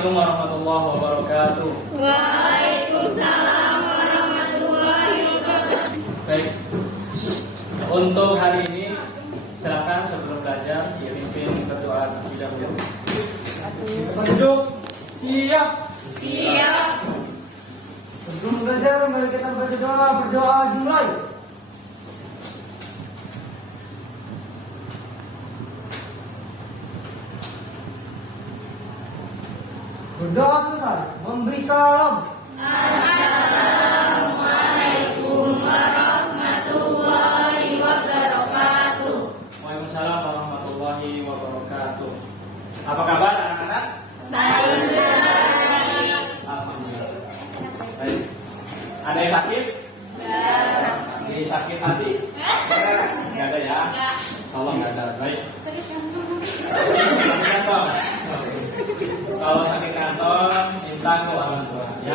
Assalamualaikum warahmatullahi wabarakatuh. Waalaikumsalam warahmatullahi wabarakatuh. Baik, untuk hari ini silakan sebelum belajar dipimpin berdoa terlebih dahulu. Duduk. Siap. Siap. Sebelum belajar, mari kita berdoa. Berdoa dimulai. Berdoa selesai. Memberi salam. Assalamualaikum warahmatullahi wabarakatuh. Waalaikumsalam warahmatullahi wabarakatuh. Apa kabar anak-anak? Baik. Alhamdulillah. Baik. Ada yang sakit? Ada yang sakit hati? Enggak ada ya? Salam enggak ada. Baik. Sakit kantong. Kalau sakit kantong, minta ke orang tua. Ya.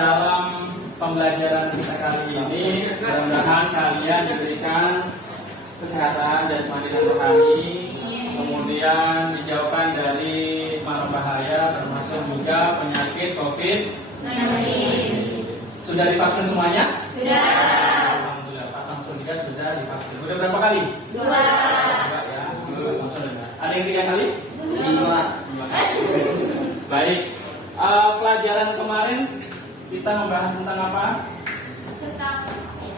Dalam pembelajaran kita kali ini, mudah-mudahan kalian diberikan kesehatan jasmani dan rohani, kemudian dijauhkan dari mara bahaya, termasuk juga penyakit COVID-19. Sudah divaksin semuanya? Sudah. Alhamdulillah, Pak Samsul juga sudah divaksin. Sudah berapa kali? 2. Dua ya. Pak Samsul sudah. Ada yang 3 kali? 5. Baik. Pelajaran kemarin kita membahas tentang apa?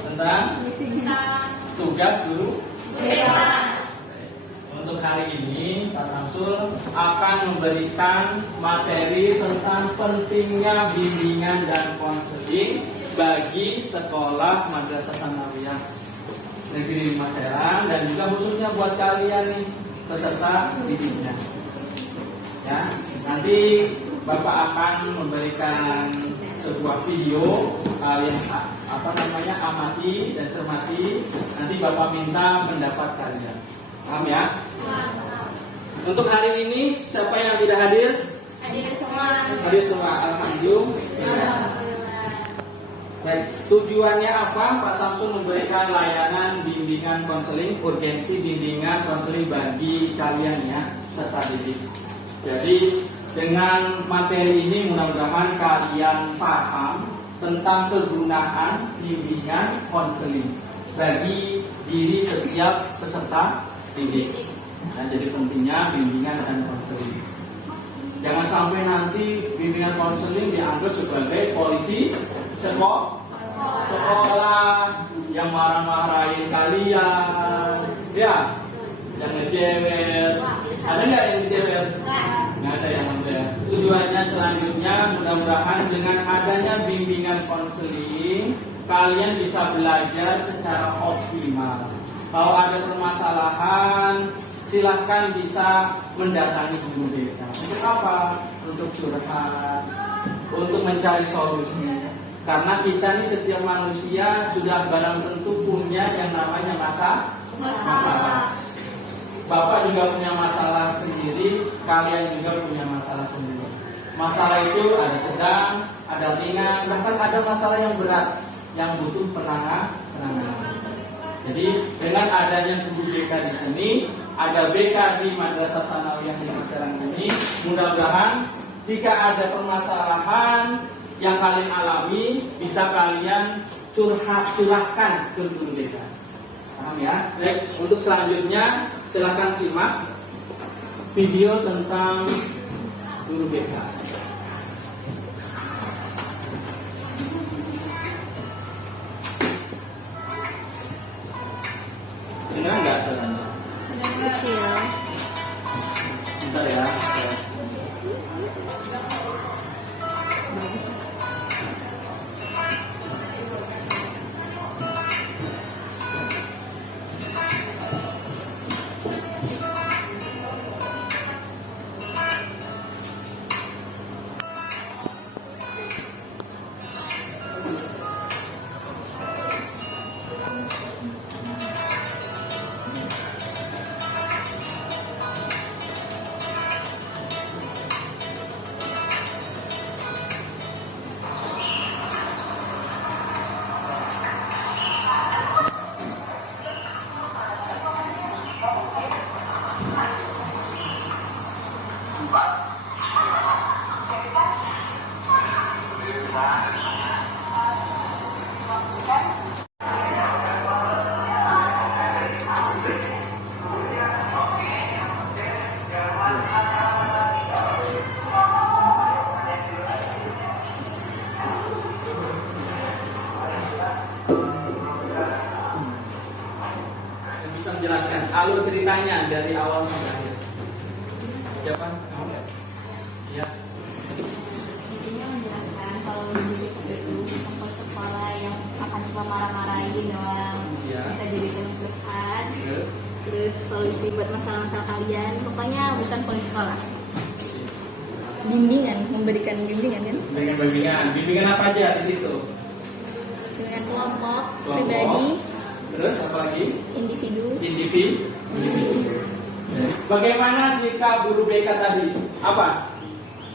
Tentang tugas guru. Untuk hari ini Pak Samsul akan memberikan materi tentang pentingnya bimbingan dan konseling bagi sekolah Madrasah Tsanawiyah Negeri 5 Serang dan juga khususnya buat kalian nih peserta didiknya. Ya, nanti Bapak akan memberikan sebuah video yang amati dan cermati. Nanti Bapak minta pendapat kalian. Paham ya? Untuk hari ini siapa yang tidak hadir? Hadir semua. Hadir semua. Alhamdulillah. Baik, tujuannya apa? Pak Samsul memberikan layanan bimbingan konseling, urgensi bimbingan konseling bagi kalian ya, serta didik. Jadi dengan materi ini mudah-mudahan kalian paham tentang kegunaan bimbingan konseling bagi diri setiap peserta didik. Nah, jadi pentingnya bimbingan dan konseling. Jangan sampai nanti bimbingan konseling dianggap sebagai polisi sekolah yang marah-marahin kalian, ya, yang ngejewer. Ada nggak yang ngejewer? Nggak ada yang ngejewer. Tujuannya selanjutnya mudah-mudahan dengan adanya bimbingan konseling kalian bisa belajar secara optimal. Kalau ada permasalahan, silahkan bisa mendatangi guru BK. Untuk apa? Untuk curhat, untuk mencari solusi. Karena kita ini setiap manusia sudah barang tentu punya yang namanya masalah. Bapak juga punya masalah sendiri, kalian juga punya masalah sendiri. Masalah itu ada sedang, ada ringan, bahkan ada masalah yang berat yang butuh penanganan. Jadi dengan adanya guru BK di sini, ada BK di Madrasah Tsanawiyah Negeri Serang ini, mudah-mudahan jika ada permasalahan yang kalian alami, bisa kalian curahkan ke guru BK. Paham ya? Baik, untuk selanjutnya silakan simak video tentang guru BK. Dengar nggak suaranya? Kecil. Bentar ya. menjelaskan alur ceritanya dari awal sampai akhir. Siapa? Kamu nggak? Ya. Intinya menjelaskan kalau guru itu tokoh sekolah yang akan cuma marah-marahin doang, Iya. bisa jadi curhat, Terus? terus solusi buat masalah-masalah kalian. Pokoknya bukan polisi sekolah. Bimbingan, memberikan bimbingan kan? Bimbingan apa aja di situ? Dengan kelompok, Kelompok. pribadi, Terus apa lagi? individu. Individu. Bagaimana sikap guru BK tadi? Apa?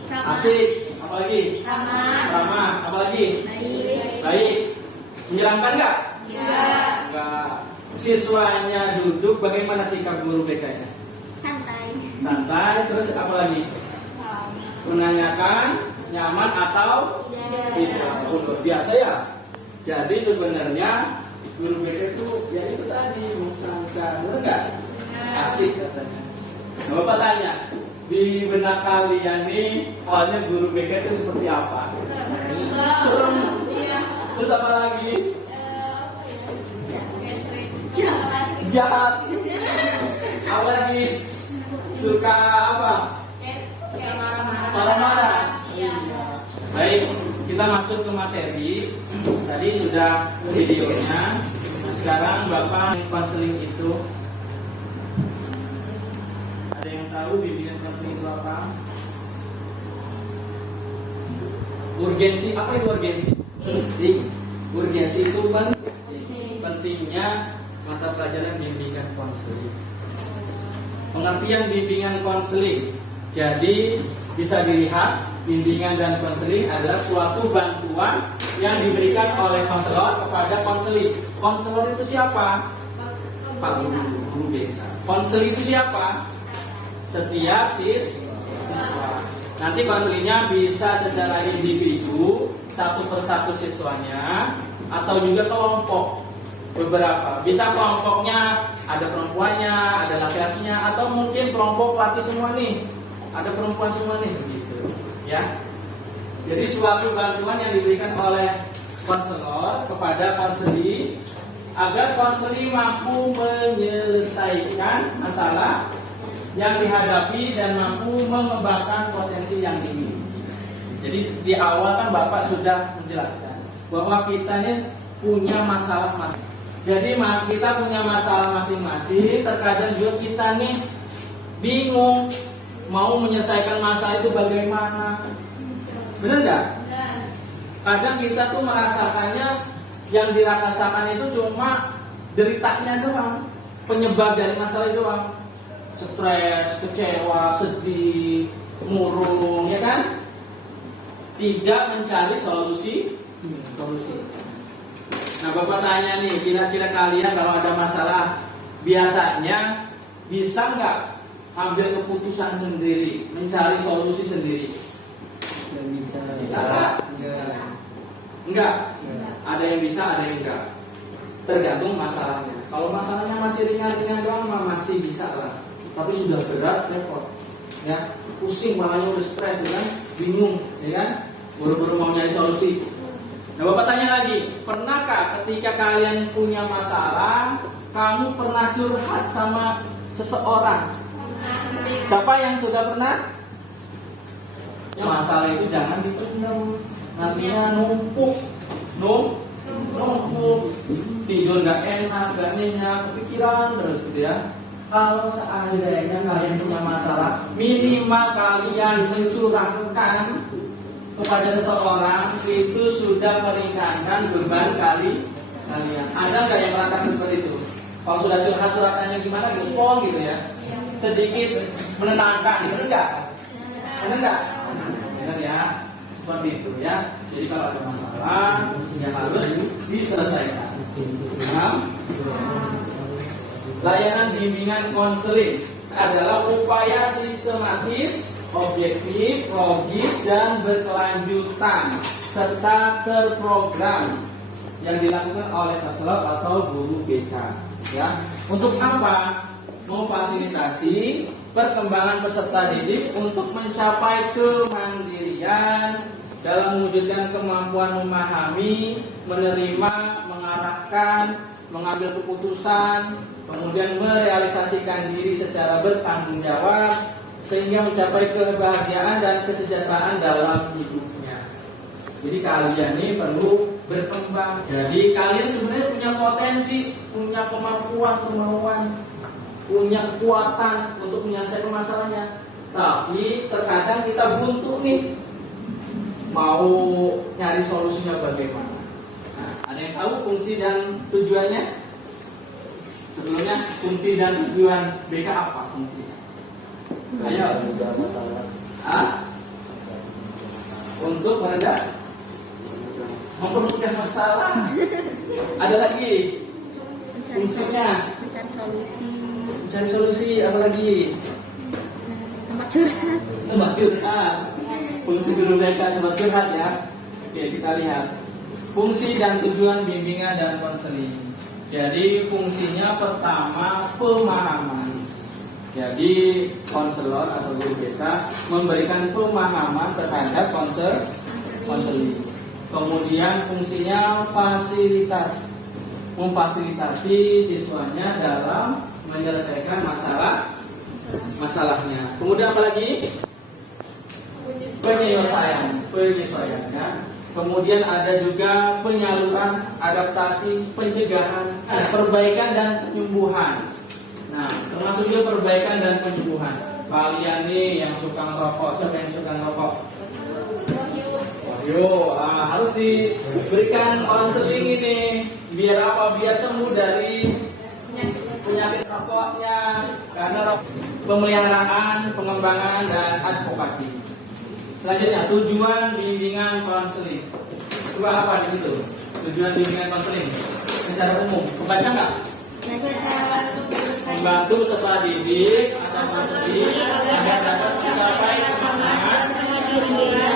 Sama. Asik. Apa lagi? Ramah. Apa lagi? Baik. Baik. Menyenangkan nggak? Ya. Enggak. Siswanya duduk, bagaimana sikap guru BK-nya? Santai. Santai. Terus apa lagi? Menanyakan nyaman atau tidak. Oh, luar biasa ya. Jadi sebenarnya guru BK itu ya itu tadi mengesankan, benar nggak? Asik katanya. Nah, Bapak tanya, di benak kalian nih awalnya guru BK itu seperti apa? Serem. Terus apa lagi? Jahat. Apa lagi? Suka apa? Marah-marah. Baik, kita masuk ke materi. Tadi sudah videonya. Nah, sekarang Bapak konseling itu. Ada yang tahu bimbingan konseling itu apa? Urgensi, apa itu urgensi? Urgensi itu pentingnya mata pelajaran bimbingan konseling. Pengertian bimbingan konseling. Jadi bisa dilihat bimbingan dan konseling adalah suatu bantuan yang diberikan oleh konselor kepada konseling. Konselor itu siapa? Pak Guru BK. Konseling itu siapa? Setiap siswa. Nanti konselingnya bisa secara individu, satu persatu siswanya, atau juga kelompok beberapa. Bisa kelompoknya ada perempuannya, ada laki-lakinya, atau mungkin kelompok laki semua nih, ada perempuan semua nih, begitu. Ya. Jadi suatu bantuan yang diberikan oleh konselor kepada konseli agar konseli mampu menyelesaikan masalah yang dihadapi dan mampu mengembangkan potensi yang dimiliki. Jadi di awal kan Bapak sudah menjelaskan bahwa kita ini punya masalah masing-masing. Jadi kita punya masalah masing-masing. Terkadang juga kita nih bingung mau menyelesaikan masalah itu bagaimana. Benar nggak? Kadang kita tuh merasakannya yang dirasakan itu cuma deritanya doang, penyebab dari masalah itu doang. Stres, kecewa, sedih, murung, ya kan? Tidak mencari solusi. Nah, Bapak tanya nih, kira-kira kalian kalau ada masalah biasanya bisa nggak ambil keputusan sendiri, mencari solusi sendiri? Bisa nggak? Enggak. Ada yang bisa, ada yang enggak. Tergantung masalahnya. Kalau masalahnya masih ringan-ringan doang, masih bisa lah. Tapi sudah berat, repot. Ya, pusing, makanya udah stres, ya kan? Bingung, ya kan? Buru-buru mau nyari solusi. Nah, Bapak tanya lagi, pernahkah ketika kalian punya masalah, kamu pernah curhat sama seseorang? Siapa yang sudah pernah? Ya, masalah itu jangan ditunda, nantinya numpuk, tidur nggak enak, nggak nyenyak, kepikiran terus gitu ya. Kalau seandainya kalian punya masalah, minimal kalian mencurahkan kepada seseorang itu sudah meringankan beban kalian. Ada nggak yang merasakan seperti itu? Kalau sudah curhat tuh rasanya gimana? Gempol gitu ya. Sedikit menenangkan, benar nggak? Benar nggak? Benar ya. Seperti itu ya. Jadi kalau ada masalah yang harus diselesaikan. Paham? Layanan bimbingan konseling adalah upaya sistematis, objektif, logis, dan berkelanjutan serta terprogram yang dilakukan oleh konselor atau guru BK. Ya, untuk apa? Memfasilitasi perkembangan peserta didik untuk mencapai kemandirian dalam mewujudkan kemampuan memahami, menerima, mengarahkan, mengambil keputusan, kemudian merealisasikan diri secara bertanggung jawab, sehingga mencapai kebahagiaan dan kesejahteraan dalam hidupnya. Jadi kalian ini perlu berkembang. Jadi kalian sebenarnya punya potensi, punya kemampuan, punya kekuatan untuk menyelesaikan masalahnya. Tapi terkadang kita buntu nih, mau nyari solusinya bagaimana. Nah, ada yang tahu fungsi dan tujuannya? Sebelumnya fungsi dan tujuan BK apa fungsinya? Ayo. Untuk meredah, mempermudah masalah. Ada lagi fungsinya Mencari solusi. mencari solusi. Apa lagi? Tempat curhat. Tempat curhat. Fungsi guru BK tempat curhat ya. Oke, kita lihat fungsi dan tujuan bimbingan dan konseling. Jadi fungsinya pertama pemahaman. Jadi konselor atau guru BK memberikan pemahaman terhadap konseling. Kemudian fungsinya fasilitas, memfasilitasi siswanya dalam menyelesaikan masalahnya. Kemudian apa lagi? Penyelesaian ya. Kemudian ada juga penyaluran, adaptasi, pencegahan, perbaikan dan penyembuhan. Nah, termasuk juga perbaikan dan penyembuhan. Kalian nih yang suka ngerokok, siapa yang suka ngerokok? Wahyu, harus diberikan konseling ini. Biar apa? Biar sembuh dari penyakit rokoknya. Karena pemeliharaan, pengembangan dan advokasi. Selanjutnya tujuan bimbingan konseling. Coba apa di situ? Tujuan bimbingan konseling secara umum, kebaca nggak? Membantu peserta didik atau konseling agar dapat mencapai kemenangan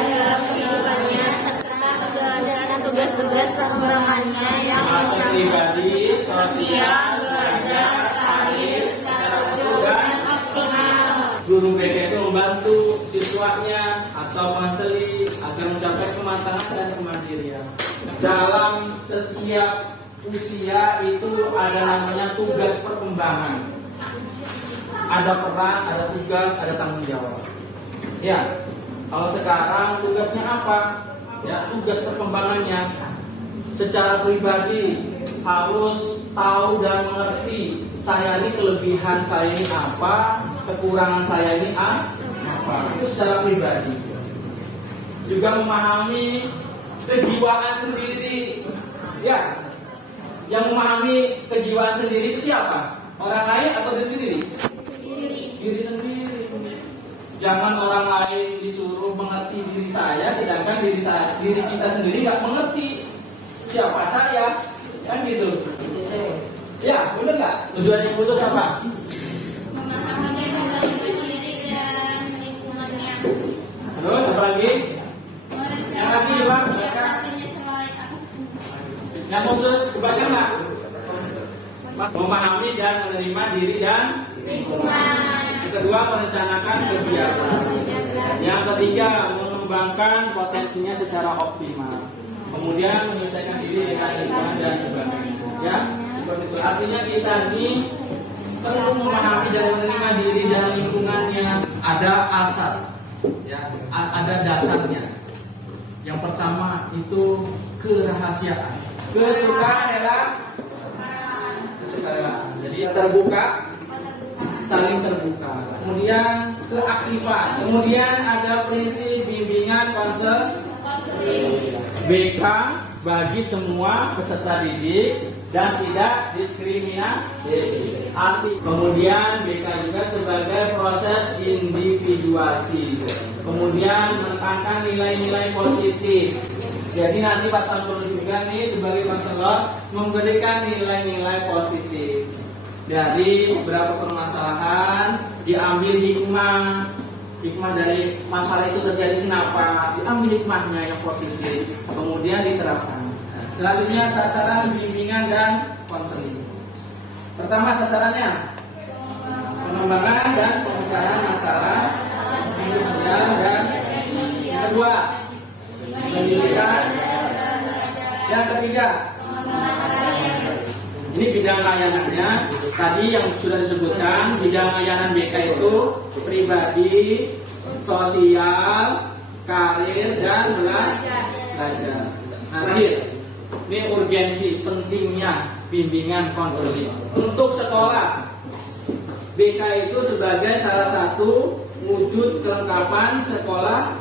dalam kehidupannya serta menjalankan tugas-tugas perkembangannya yang aspek pribadi, sosial, belajar, karir secara utuh dan optimal. guru BK itu membantu siswanya atau konseli agar mencapai kematangan dan kemandirian. Dalam setiap usia itu ada namanya tugas perkembangan. Ada peran, ada tugas, ada tanggung jawab. Ya, kalau sekarang tugasnya apa? Ya, tugas perkembangannya secara pribadi harus tahu dan mengerti saya ini kelebihan saya ini apa, kekurangan saya ini apa. Itu secara pribadi. Juga memahami kejiwaan sendiri. Ya, yang memahami kejiwaan sendiri itu siapa? Orang lain atau diri sendiri? Diri sendiri. Jangan orang lain disuruh mengerti diri saya, sedangkan diri kita sendiri nggak mengerti siapa saya, kan gitu. Ya, benar nggak? Tujuan yang putus apa? Memahami dan mengenali diri dan lingkungannya. Terus apa lagi? Yang lagi Bang? Yang khusus kebaca nggak? Memahami dan menerima diri dan Lingkungan. yang kedua merencanakan kegiatan. Yang ketiga mengembangkan potensinya secara optimal. Kemudian menyelesaikan diri dengan lingkungan dan sebagainya. Ya, seperti itu. Artinya kita ini perlu memahami dan menerima diri dan lingkungannya. Ada asas, ya, ada dasarnya. Yang pertama itu kerahasiaan. Kesukarelaan. Jadi terbuka, saling terbuka. Kemudian keaktifan. Kemudian ada prinsip bimbingan konseling BK bagi semua peserta didik dan tidak diskriminasi. Kemudian BK juga sebagai proses individuasi. Kemudian menekankan nilai-nilai positif. Jadi nanti Pak Samsul juga nih sebagai konselor memberikan nilai-nilai positif dari beberapa permasalahan, diambil hikmah dari masalah itu terjadi kenapa, diambil hikmahnya yang positif, kemudian diterapkan. Selanjutnya sasaran bimbingan dan konseling. Pertama sasarannya pengembangan dan pemecahan masalah individual dan yang kedua pendidikan. Yang ketiga Ini bidang layanannya. Tadi yang sudah disebutkan, bidang layanan BK itu pribadi, sosial, karir, dan belajar. Nah, terakhir, ini urgensi pentingnya bimbingan konseling untuk sekolah. BK itu sebagai salah satu wujud kelengkapan sekolah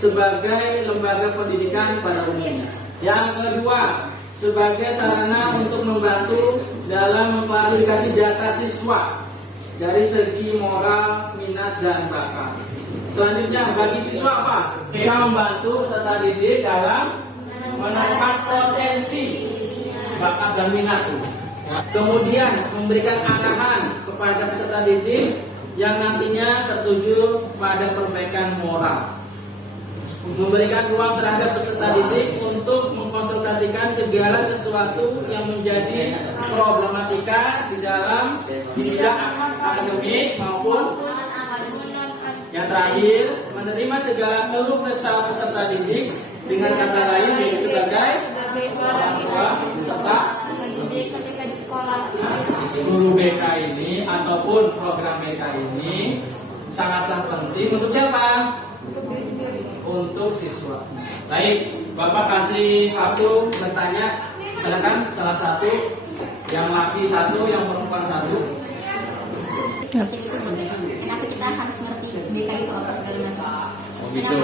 sebagai lembaga pendidikan pada umumnya. Yang kedua, sebagai sarana untuk membantu dalam mengklarifikasi data siswa dari segi moral, minat, dan bakat. Selanjutnya, bagi siswa apa? Yang membantu peserta didik dalam menemukan potensi bakat dan minat. Kemudian memberikan arahan kepada peserta didik yang nantinya tertuju pada perbaikan moral. Memberikan ruang terhadap peserta didik untuk mengkonsultasikan segala sesuatu yang menjadi problematika di dalam bidang akademik maupun yang terakhir, menerima segala keluh kesah peserta didik, dengan kata lain sebagai orang tua peserta ketika di sekolah. Guru BK ini ataupun program BK ini sangatlah penting untuk siapa? Untuk siswa. Baik, Bapak kasih waktu bertanya. Silakan salah satu, yang laki satu, yang perempuan satu. Kenapa kita harus ngerti BK itu apa segala macam? Oh gitu.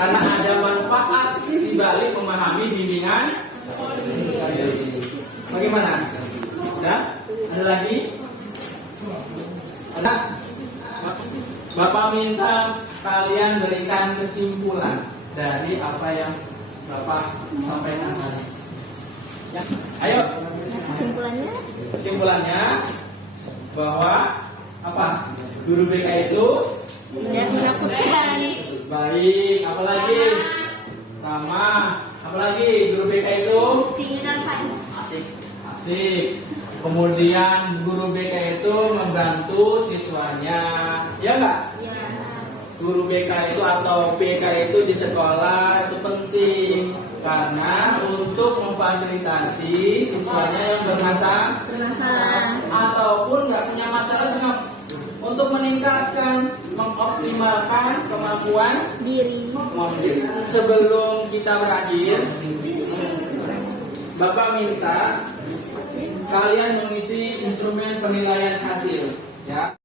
Karena ada manfaat di balik memahami bimbingan. Bagaimana? Ada lagi? Ada? Bapak minta kalian berikan kesimpulan dari apa yang Bapak sampaikan tadi. Ya, ayo. Kesimpulannya? Kesimpulannya bahwa apa? Guru BK itu Tidak menakutkan. baik. Apalagi? Ramah. Apalagi guru BK itu Menyenangkan. asik. Kemudian guru BK itu membantu siswanya, ya enggak? Ya. Guru BK itu atau BK itu di sekolah itu penting karena untuk memfasilitasi siswanya yang bermasalah ataupun nggak punya masalah juga untuk meningkatkan, mengoptimalkan kemampuan Diri. Sebelum kita berakhir, Bapak minta kalian mengisi instrumen penilaian hasil, ya.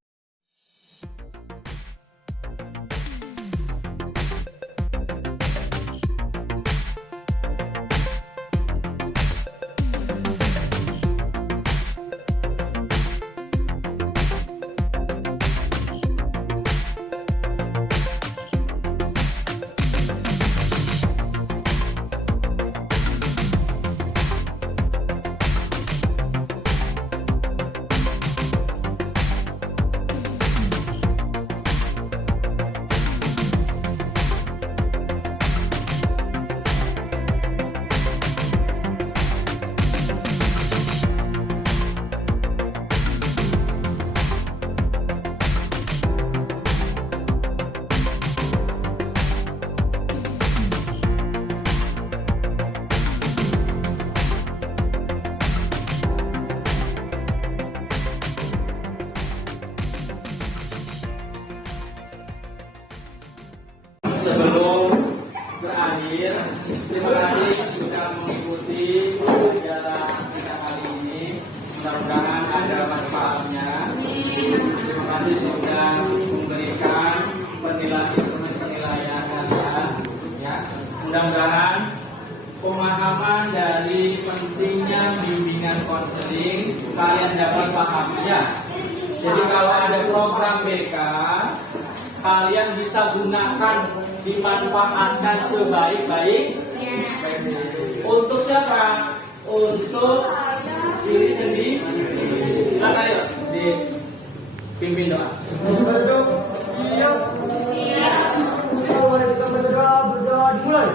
Sebelum berakhir, terima kasih sudah mengikuti pelajaran kita kali ini. Mudah-mudahan ada manfaatnya. Terima kasih sudah memberikan penilaian kalian. Ya, mudah-mudahan pemahaman dari pentingnya bimbingan konseling kalian dapat pahami ya. Jadi kalau ada program BK, kalian bisa gunakan, dimanfaatkan sebaik-baik. Untuk siapa? Untuk diri sendiri. Nah, ayo dipimpin doa. Siap. Siap. Kita berdoa dimulai.